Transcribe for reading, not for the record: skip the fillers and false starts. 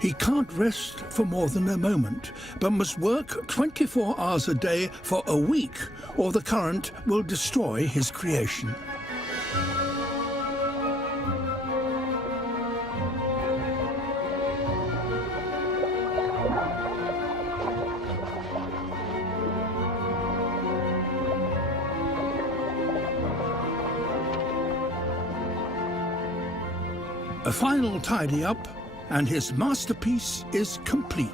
He can't rest for more than a moment, but must work 24 hours a day for a week, or the current will destroy his creation. A final tidy up, and his masterpiece is complete.